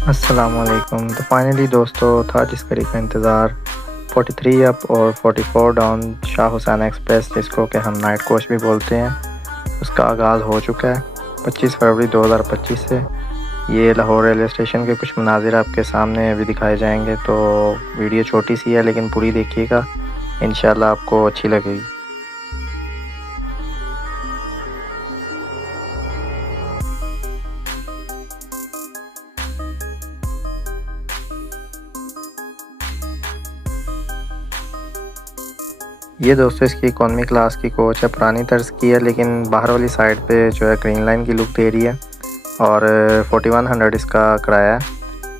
अस्सलामुअलैकुम। तो फाइनली दोस्तों था जिस घड़ी का इंतज़ार 43 अप और 44 डाउन शाह हुसैन एक्सप्रेस, जिसको कि हम नाइट कोच भी बोलते हैं, उसका आगाज़ हो चुका है 25 फरवरी 2025 से। ये लाहौर रेलवे स्टेशन के कुछ मनाज़िर आपके सामने अभी दिखाए जाएंगे। तो वीडियो छोटी सी है लेकिन पूरी देखिएगा, इंशाल्लाह आपको अच्छी लगेगी। ये दोस्तों इसकी इकॉनमी क्लास की कोच है, पुरानी तर्ज की है लेकिन बाहर वाली साइड पे जो है ग्रीन लाइन की लुक दे रही है। और 4100 इसका किराया है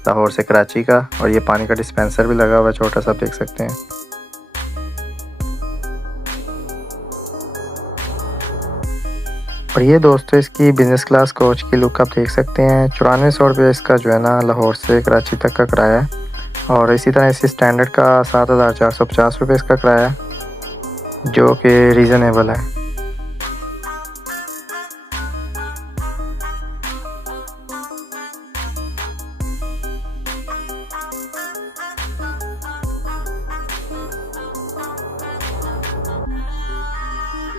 लाहौर से कराची का। और ये पानी का डिस्पेंसर भी लगा हुआ है छोटा सा, देख सकते हैं। और ये दोस्तों इसकी बिज़नेस क्लास कोच की लुक आप देख सकते हैं। 9400 इसका जो है ना लाहौर से कराची तक का किराया है। और इसी तरह इसी स्टैंडर्ड का 7450 इसका किराया है, जो कि रीज़नेबल है।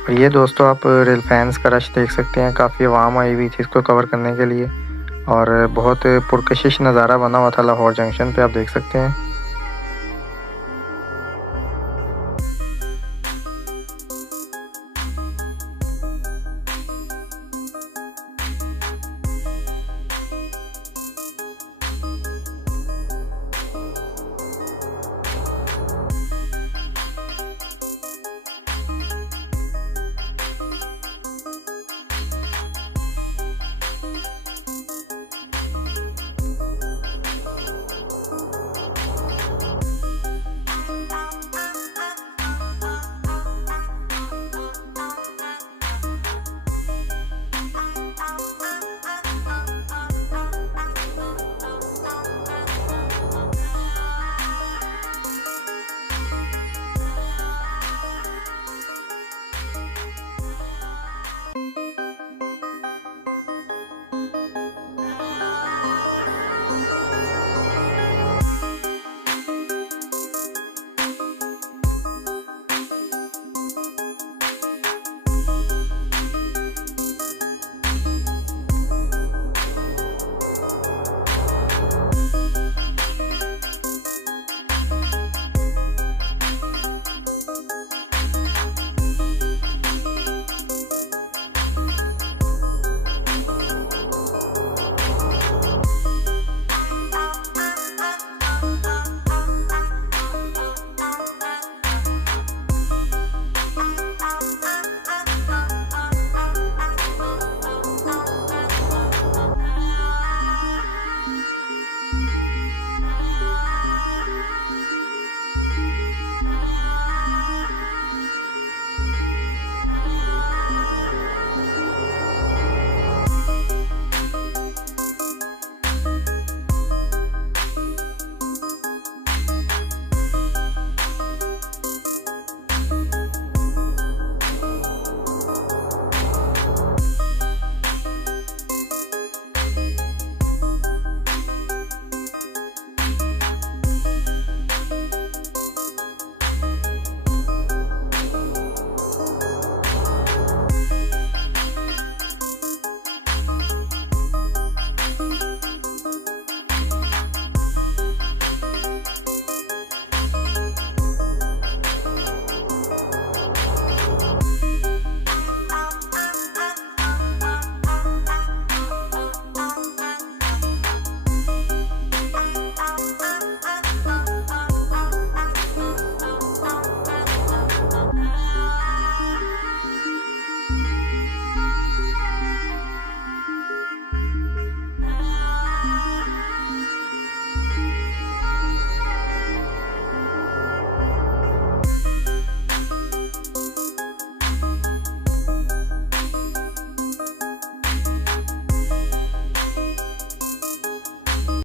और ये दोस्तों आप रेल फैंस का रश देख सकते हैं, काफ़ी आवाम आई हुई थी इसको कवर करने के लिए। और बहुत पुरकशिश नज़ारा बना हुआ था लाहौर जंक्शन पे, आप देख सकते हैं।